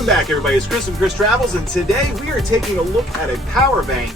Welcome back, everybody. It's Chris from Chris Travels, and today we are taking a look at a power bank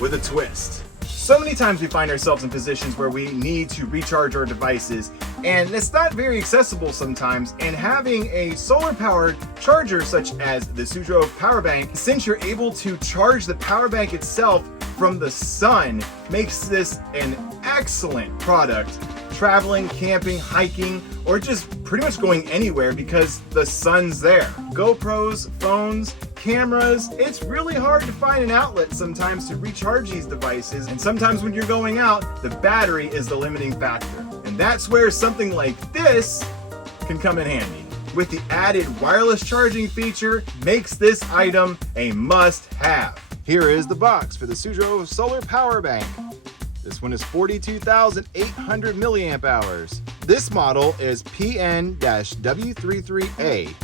with a twist. So many times we find ourselves in positions where we need to recharge our devices, and it's not very accessible sometimes, and having a solar-powered charger such as the SUDROV power bank, since you're able to charge the power bank itself from the sun, makes this an excellent product traveling, camping, hiking, or just pretty much going anywhere because the sun's there. GoPros, phones, cameras, it's really hard to find an outlet sometimes to recharge these devices, and sometimes when you're going out, the battery is the limiting factor. And that's where something like this can come in handy. With the added wireless charging feature, makes this item a must-have. Here is the box for the SUDROV solar power bank. This one is 42,800 milliamp hours. This model is PN-W33A.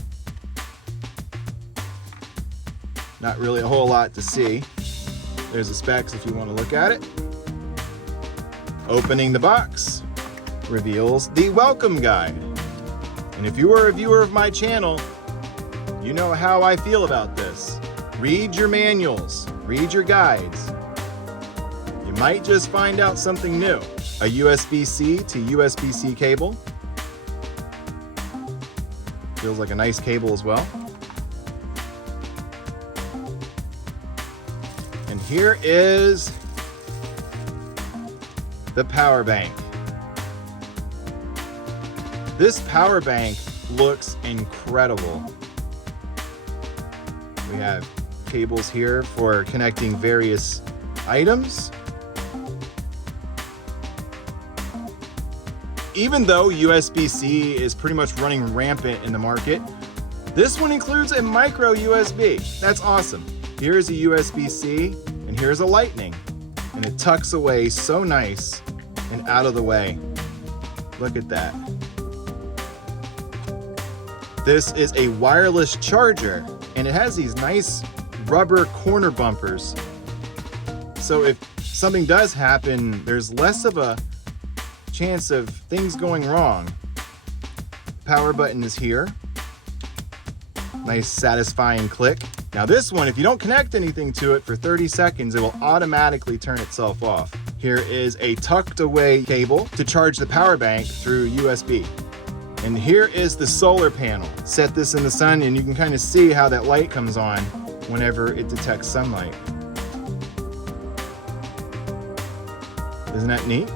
Not really a whole lot to see. There's the specs if you want to look at it. Opening the box reveals the welcome guide. And if you are a viewer of my channel, you know how I feel about this. Read your manuals, read your guides. You might just find out something new. A USB-C to USB-C cable. Feels like a nice cable as well. And here is the power bank. This power bank looks incredible. We have cables here for connecting various items. Even though USB-C is pretty much running rampant in the market, this one includes a micro USB. That's awesome. Here's a USB-C and here's a Lightning, and it tucks away so nice and out of the way. Look at that. This is a wireless charger, and it has these nice rubber corner bumpers. So if something does happen, there's less of a chance of things going wrong. Power button is here. Nice satisfying click. Now this one, if you don't connect anything to it for 30 seconds, it will automatically turn itself off. Here is a tucked away cable to charge the power bank through USB. And here is the solar panel. Set this in the sun and you can kind of see how that light comes on whenever it detects sunlight. Isn't that neat?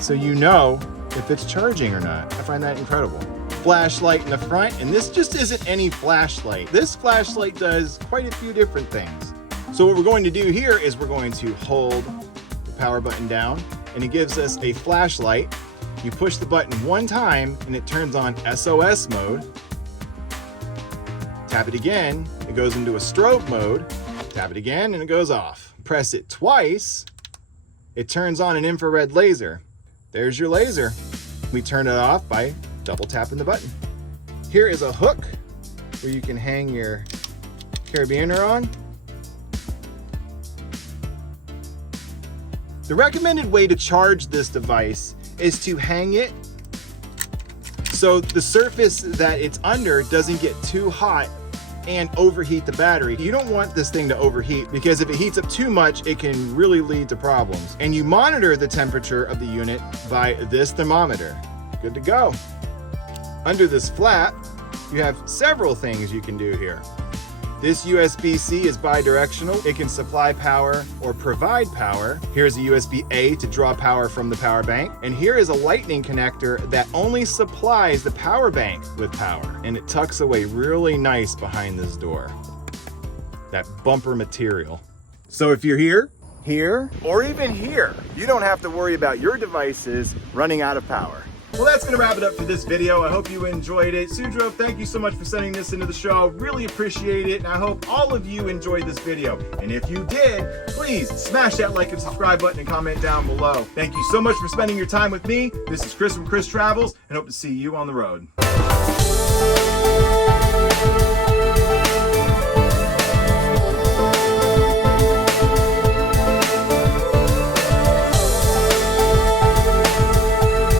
So you know if it's charging or not. I find that incredible. Flashlight in the front, and this just isn't any flashlight. This flashlight does quite a few different things. So what we're going to do here is we're going to hold the power button down, and it gives us a flashlight. You push the button one time and it turns on SOS mode. Tap it again, it goes into a strobe mode. Tap it again and it goes off. Press it twice, it turns on an infrared laser. There's your laser. We turn it off by double tapping the button. Here is a hook where you can hang your carabiner on. The recommended way to charge this device is to hang it so the surface that it's under doesn't get too hot and overheat the battery. You don't want this thing to overheat because if it heats up too much, it can really lead to problems. And you monitor the temperature of the unit by this thermometer. Good to go. Under this flap, you have several things you can do here. This USB-C is bi-directional. It can supply power or provide power. Here's a USB-A to draw power from the power bank. And here is a Lightning connector that only supplies the power bank with power. And it tucks away really nice behind this door. That bumper material. So if you're here, or even here, you don't have to worry about your devices running out of power. Well, that's going to wrap it up for this video. I hope you enjoyed it. SUDROV, thank you so much for sending this into the show. Really appreciate it, and I hope all of you enjoyed this video. And if you did, please smash that like and subscribe button and comment down below. Thank you so much for spending your time with me. This is Chris from Chris Travels, and hope to see you on the road.